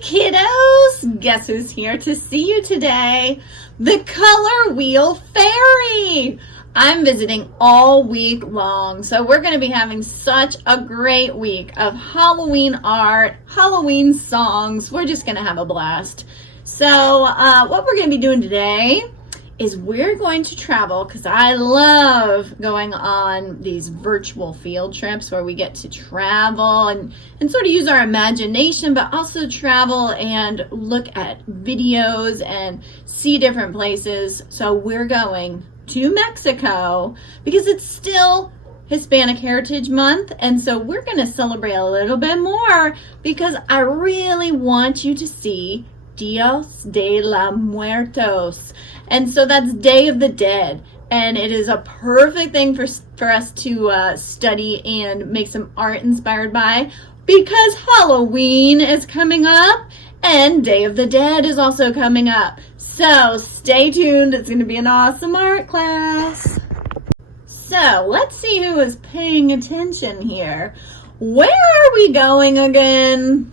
kiddos! Guess who's here to see you today? The Color Wheel Fairy! I'm visiting all week long, so we're going to be having such a great week of Halloween art, Halloween songs. We're just going to have a blast. So what we're going to be doing today is we're going to travel, because I love going on these virtual field trips where we get to travel and sort of use our imagination, but also travel and look at videos and see different places. So we're going to Mexico because it's still Hispanic Heritage Month, and so we're going to celebrate a little bit more because I really want you to see Dios de los Muertos. And so that's Day of the Dead. And it is a perfect thing for us to study and make some art inspired by, because Halloween is coming up and Day of the Dead is also coming up. So stay tuned. It's going to be an awesome art class. So let's see who is paying attention here. Where are we going again?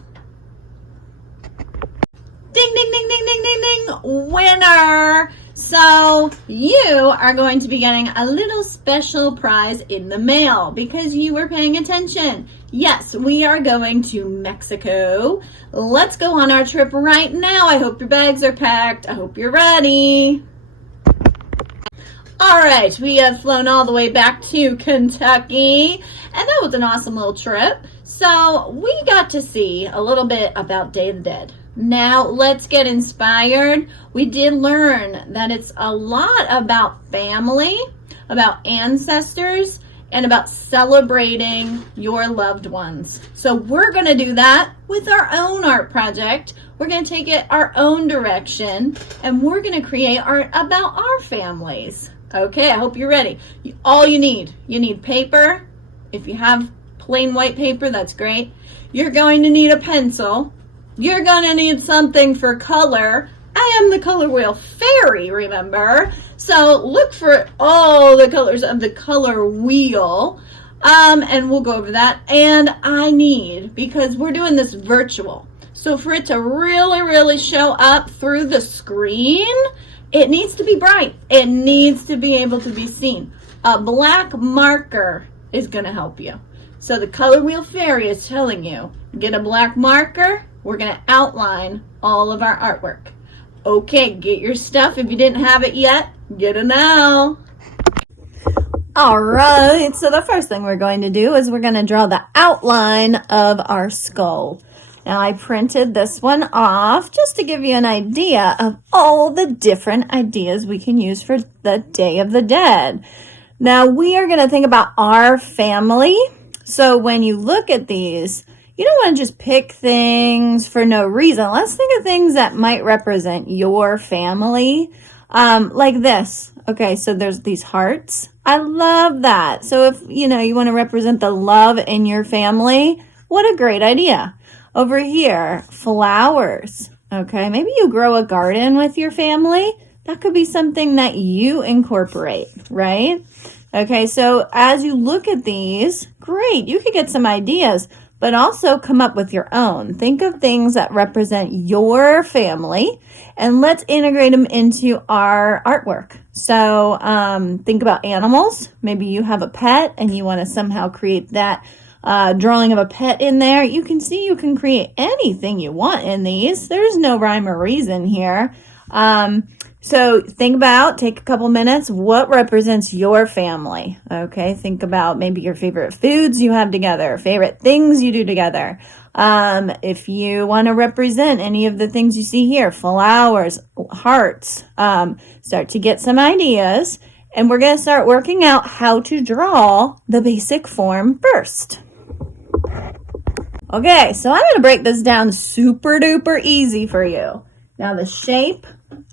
Ding, ding, ding, ding, ding, ding, ding. Winner. So you are going to be getting a little special prize in the mail because you were paying attention. Yes, we are going to Mexico. Let's go on our trip right now. I hope your bags are packed. I hope you're ready. All right, we have flown all the way back to Kentucky, and that was an awesome little trip. So we got to see a little bit about Day of the Dead. Now let's get inspired. We did learn that it's a lot about family, about ancestors, and about celebrating your loved ones. So we're going to do that with our own art project. We're going to take it our own direction, and we're going to create art about our families. Okay, I hope you're ready. All you need paper. If you have plain white paper, that's great. You're going to need a pencil. You're going to need something for color. I am the Color Wheel Fairy, remember? So look for all the colors of the color wheel. And we'll go over that. And I need, because we're doing this virtual, so for it to really, really show up through the screen, it needs to be bright. It needs to be able to be seen. A black marker is going to help you. So the Color Wheel Fairy is telling you, get a black marker. We're going to outline all of our artwork. Okay, get your stuff. If you didn't have it yet, get it now. All right, so the first thing we're going to do is we're going to draw the outline of our skull. Now, I printed this one off just to give you an idea of all the different ideas we can use for the Day of the Dead. Now, we are going to think about our family. So when you look at these, you don't want to just pick things for no reason. Let's think of things that might represent your family, like this. Okay, so there's these hearts. I love that. So if, you want to represent the love in your family, what a great idea. Over here, flowers. Okay, maybe you grow a garden with your family. That could be something that you incorporate, right? Okay, so as you look at these, great, you could get some ideas, but also come up with your own. Think of things that represent your family, and let's integrate them into our artwork. So think about animals. Maybe you have a pet and you want to somehow create that drawing of a pet in there. You can see you can create anything you want in these. There's no rhyme or reason here. So take a couple minutes, what represents your family? Okay, think about maybe your favorite foods you have together, favorite things you do together. If you want to represent any of the things you see here, flowers, hearts, start to get some ideas. And we're going to start working out how to draw the basic form first. Okay, so I'm going to break this down super duper easy for you. Now the shape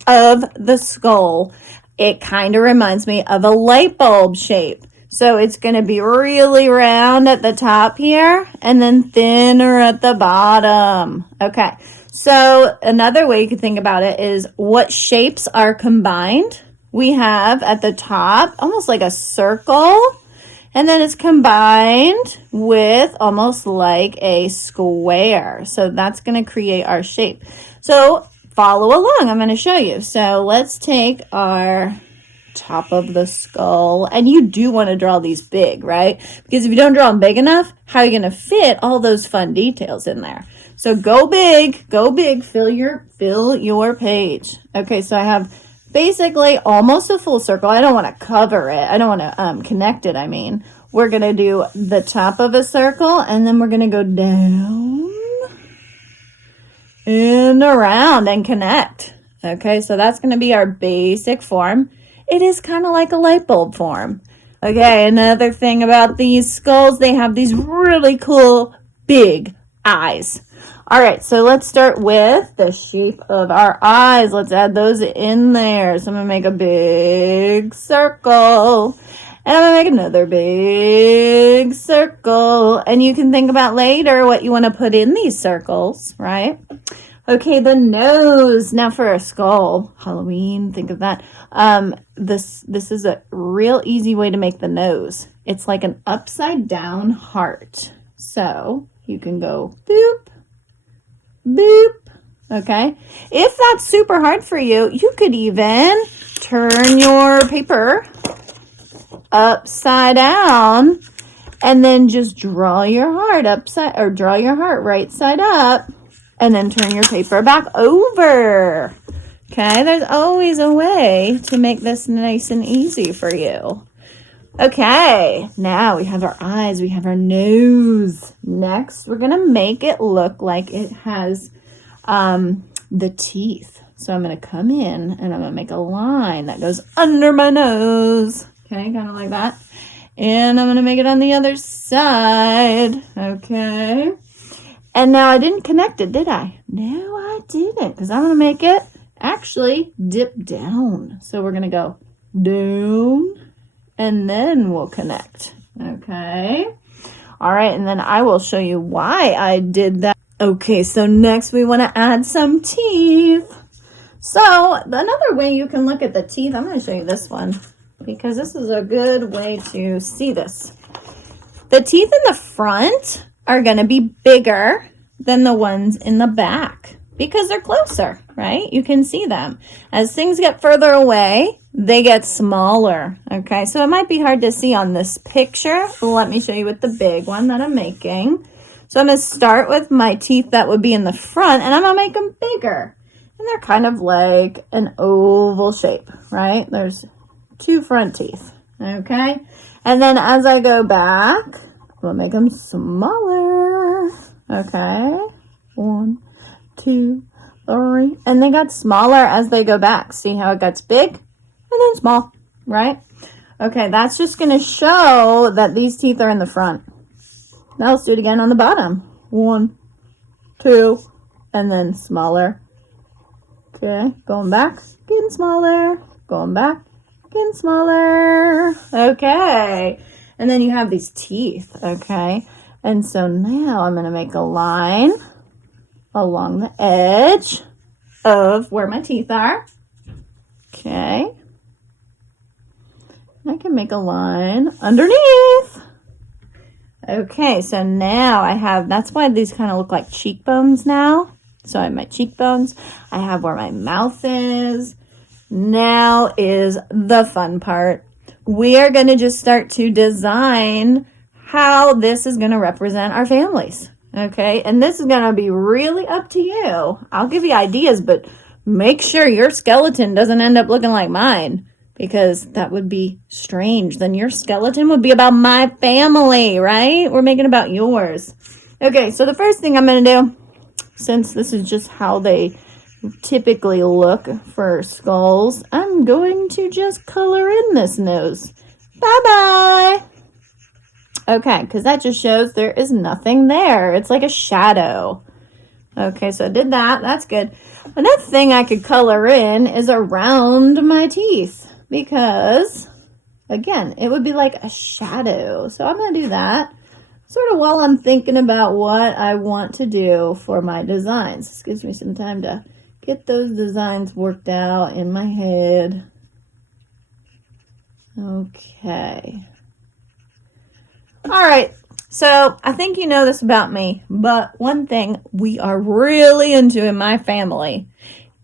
of the skull, it kind of reminds me of a light bulb shape. So it's going to be really round at the top here and then thinner at the bottom. Okay, so another way you could think about it is what shapes are combined. We have at the top almost like a circle, And then it's combined with almost like a square. So that's going to create our shape. So follow along. I'm going to show you. So let's take our top of the skull. And you do want to draw these big, right? Because if you don't draw them big enough, how are you going to fit all those fun details in there? So go big, fill your page. Okay, so I have basically almost a full circle. I don't want to cover it. I don't want to connect it, I mean. We're going to do the top of a circle, and then we're going to go down and around and connect. Okay, so that's going to be our basic form. It is kind of like a light bulb form. Okay, another thing about these skulls, they have these really cool big eyes. All right, so let's start with the shape of our eyes. Let's add those in there. So I'm going to make a big circle. And I'm going to make another big circle. And you can think about later what you want to put in these circles, right? Okay, the nose. Now for a skull. Halloween, think of that. This is a real easy way to make the nose. It's like an upside down heart. So you can go boop, boop. Okay. If that's super hard for you, you could even turn your paper upside down and then just draw your heart draw your heart right side up and then turn your paper back over. Okay. There's always a way to make this nice and easy for you. Okay, now we have our eyes, we have our nose. Next, we're going to make it look like it has the teeth. So I'm going to come in and I'm going to make a line that goes under my nose. Okay, kind of like that. And I'm going to make it on the other side. Okay. And now I didn't connect it, did I? No, I didn't, because I'm going to make it actually dip down. So we're going to go down. And then we'll connect. Okay. All right. And then I will show you why I did that. Okay. So next we want to add some teeth. So another way you can look at the teeth, I'm going to show you this one because this is a good way to see this. The teeth in the front are going to be bigger than the ones in the back because they're closer, right? You can see them. As things get further away, they get smaller, okay? So it might be hard to see on this picture. Let me show you with the big one that I'm making. So I'm going to start with my teeth that would be in the front, and I'm going to make them bigger. And they're kind of like an oval shape, right? There's two front teeth, okay? And then as I go back, we'll make them smaller, okay? 1, 2, 3. And they got smaller as they go back. See how it gets big? And then small, right? Okay, that's just going to show that these teeth are in the front. Now let's do it again on the bottom. 1, 2, and then smaller. Okay, going back, getting smaller. Going back, getting smaller. Okay, and then you have these teeth, okay? And so now I'm going to make a line along the edge of where my teeth are. Okay. I can make a line underneath. Okay, so now I have, that's why these kind of look like cheekbones now. So I have my cheekbones. I have where my mouth is. Now is the fun part. We are going to just start to design how this is going to represent our families. Okay, and this is going to be really up to you. I'll give you ideas, but make sure your skeleton doesn't end up looking like mine. Because that would be strange. Then your skeleton would be about my family, right? We're making it about yours. Okay, so the first thing I'm going to do, since this is just how they typically look for skulls, I'm going to just color in this nose. Bye-bye. Okay, because that just shows there is nothing there. It's like a shadow. Okay, so I did that. That's good. Another thing I could color in is around my teeth. Because, again, it would be like a shadow. So I'm going to do that sort of while I'm thinking about what I want to do for my designs. This gives me some time to get those designs worked out in my head. Okay. All right. So I think you know this about me, but one thing we are really into in my family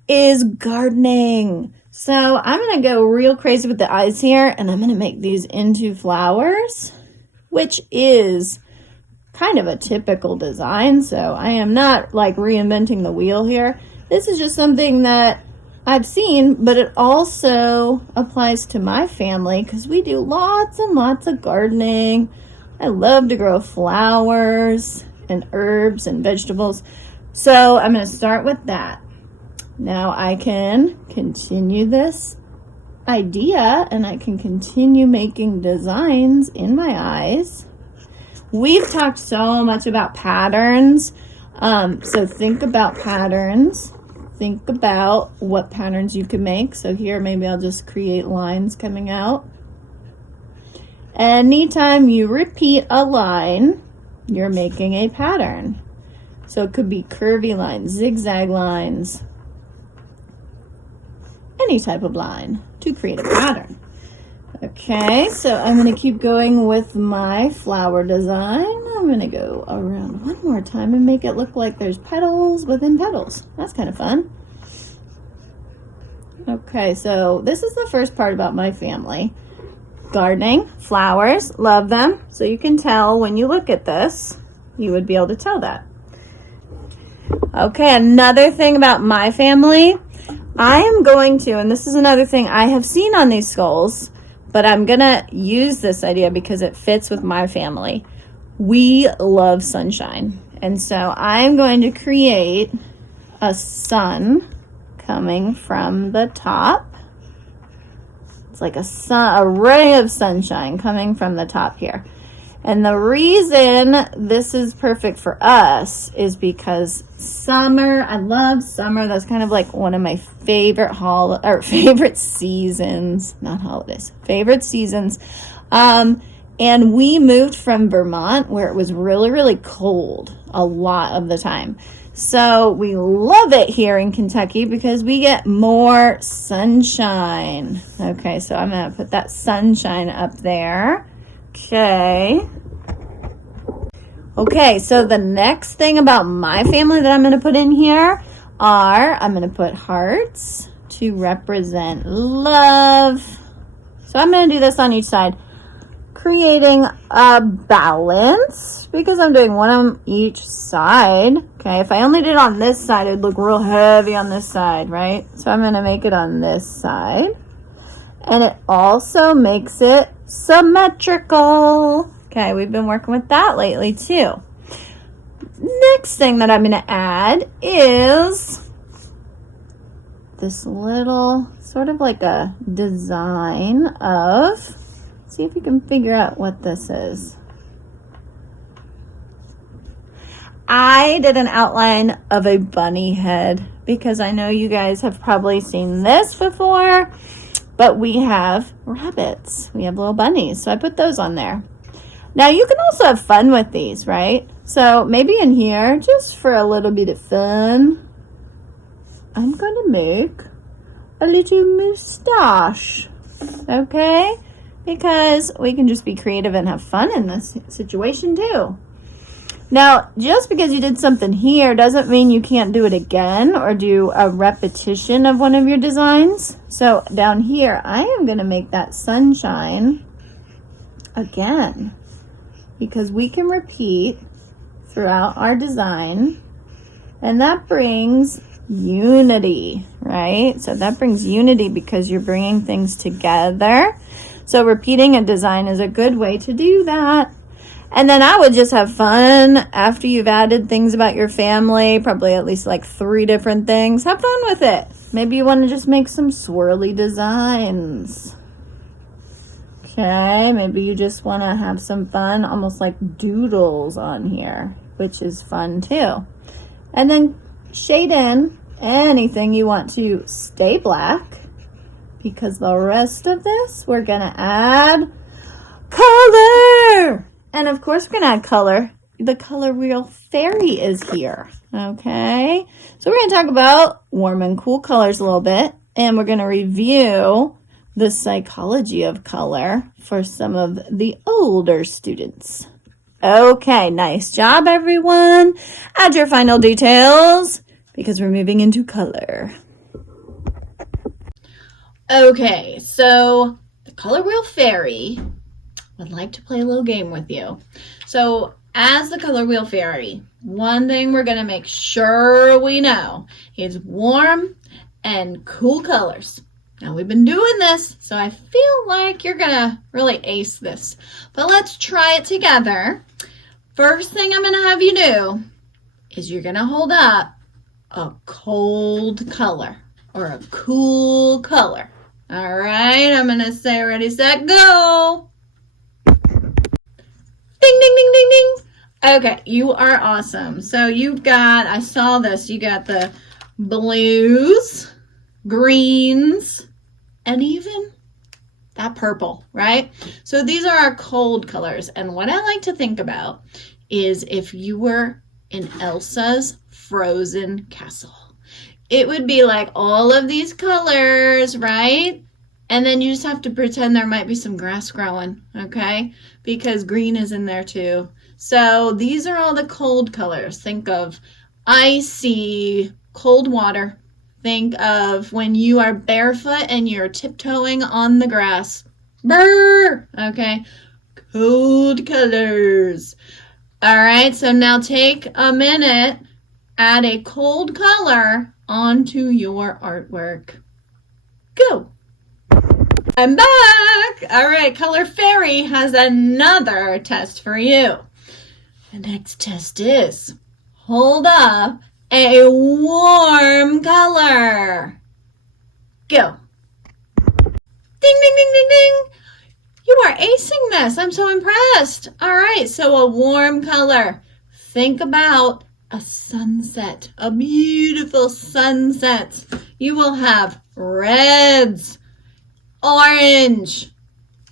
is gardening. So I'm going to go real crazy with the eyes here, and I'm going to make these into flowers, which is kind of a typical design. So I am not like reinventing the wheel here. This is just something that I've seen, but it also applies to my family because we do lots and lots of gardening. I love to grow flowers and herbs and vegetables. So I'm going to start with that. Now I can continue this idea and I can continue making designs in my eyes. We've talked so much about patterns. So think about patterns. Think about what patterns you can make. So here maybe I'll just create lines coming out. Anytime you repeat a line, you're making a pattern. So it could be curvy lines, zigzag lines, any type of line to create a pattern. Okay, so I'm going to keep going with my flower design. I'm going to go around one more time and make it look like there's petals within petals. That's kind of fun. Okay, so this is the first part about my family. Gardening, flowers, love them. So you can tell when you look at this, you would be able to tell that. Okay, another thing about my family, I am going to, and this is another thing I have seen on these skulls, but I'm going to use this idea because it fits with my family. We love sunshine. And so I'm going to create a sun coming from the top. It's like a ray of sunshine coming from the top here. And the reason this is perfect for us is because summer, I love summer. That's kind of like one of my favorite favorite seasons, not holidays, favorite seasons. And we moved from Vermont where it was really, really cold a lot of the time. So we love it here in Kentucky because we get more sunshine. Okay, so I'm going to put that sunshine up there. Okay, so the next thing about my family that I'm going to put in here I'm going to put hearts to represent love. So I'm going to do this on each side, creating a balance because I'm doing one on each side. Okay, if I only did it on this side, it'd look real heavy on this side, right? So I'm going to make it on this side. And it also makes it symmetrical. Okay, we've been working with that lately too. Next thing that I'm going to add is this little sort of like a design of, see if you can figure out what this is. I did an outline of a bunny head because I know you guys have probably seen this before, but we have rabbits. We have little bunnies, so I put those on there. Now you can also have fun with these, right? So maybe in here, just for a little bit of fun, I'm going to make a little moustache, okay? Because we can just be creative and have fun in this situation too. Now, just because you did something here doesn't mean you can't do it again or do a repetition of one of your designs. So down here, I am going to make that sunshine again because we can repeat throughout our design, and that brings unity, right? So that brings unity because you're bringing things together. So repeating a design is a good way to do that. And then I would just have fun after you've added things about your family, probably at least like 3 different things. Have fun with it. Maybe you want to just make some swirly designs. Okay, maybe you just want to have some fun, almost like doodles on here, which is fun too. And then shade in anything you want to stay black, because the rest of this, we're going to add color. And of course, we're going to add color. The color wheel fairy is here. Okay. So we're going to talk about warm and cool colors a little bit. And we're going to review the psychology of color for some of the older students. Okay, nice job, everyone. Add your final details because we're moving into color. Okay, so the Color Wheel Fairy would like to play a little game with you. So as the Color Wheel Fairy, one thing we're going to make sure we know is warm and cool colors. Now we've been doing this, so I feel like you're going to really ace this. But let's try it together. First thing I'm going to have you do is you're going to hold up a cold color or a cool color. All right, I'm going to say ready, set, go. Ding, ding, ding, ding, ding. Okay, you are awesome. So you've got, I saw this, you got the blues, greens, and even that purple, right? So these are our cold colors. And what I like to think about is if you were in Elsa's frozen castle. It would be like all of these colors, right? And then you just have to pretend there might be some grass growing, okay? Because green is in there too. So these are all the cold colors. Think of icy, cold water. Think of when you are barefoot and you're tiptoeing on the grass. Brr! Okay? Cold colors. All right, so now take a minute, add a cold color onto your artwork. Go. I'm back. All right, Color Fairy has another test for you. The next test is hold up a warm color. Go. Ding, ding, ding, ding, ding. You are acing this. I'm so impressed. All right, so a warm color. Think about a sunset, a beautiful sunset. You will have reds, orange,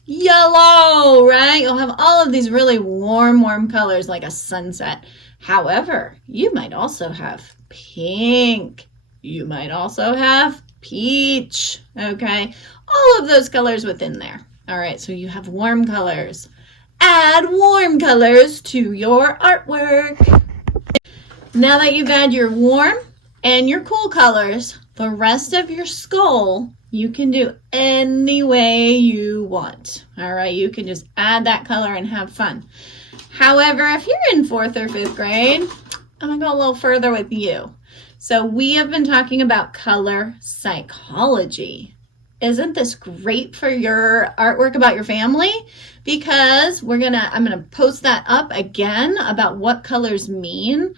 yellow, right? You'll have all of these really warm colors like a sunset. However, you might also have pink. You might also have peach, okay? All of those colors within there. All right, so you have warm colors. Add warm colors to your artwork. Now that you've added your warm and your cool colors, the rest of your skull you can do any way you want. All right, you can just add that color and have fun. However, if you're in 4th or 5th grade, I'm gonna go a little further with you. So we have been talking about color psychology. Isn't this great for your artwork about your family? Because I'm gonna post that up again about what colors mean,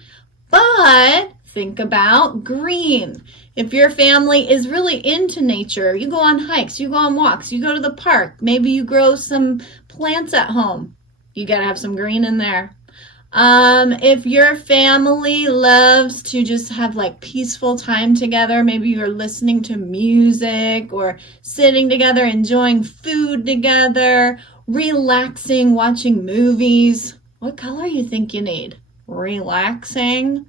but think about green. If your family is really into nature, you go on hikes, you go on walks, you go to the park, maybe you grow some plants at home. You gotta have some green in there. If your family loves to just have like peaceful time together, maybe you're listening to music or sitting together, enjoying food together, relaxing, watching movies. What color you think you need? Relaxing,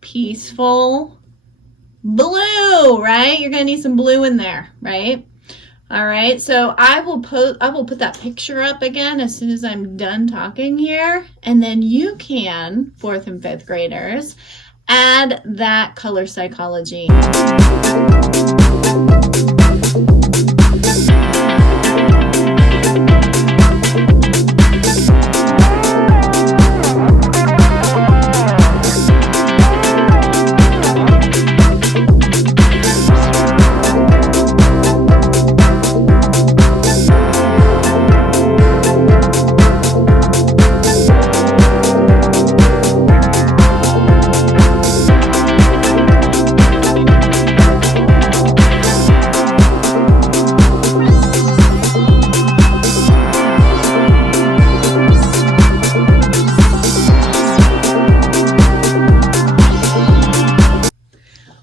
peaceful, blue, right? You're gonna need some blue in there, right? All right, so I will put that picture up again as soon as I'm done talking here, and then you can, 4th and 5th graders, add that color psychology.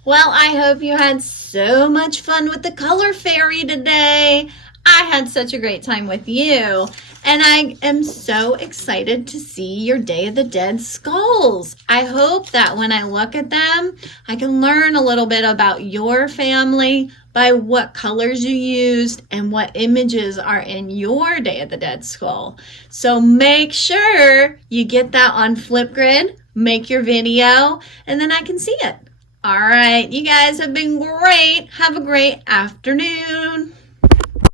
Well, I hope you had so much fun with the Color Fairy today. I had such a great time with you. And I am so excited to see your Day of the Dead skulls. I hope that when I look at them, I can learn a little bit about your family by what colors you used and what images are in your Day of the Dead skull. So make sure you get that on Flipgrid, make your video, and then I can see it. All right, you guys have been great. Have a great afternoon.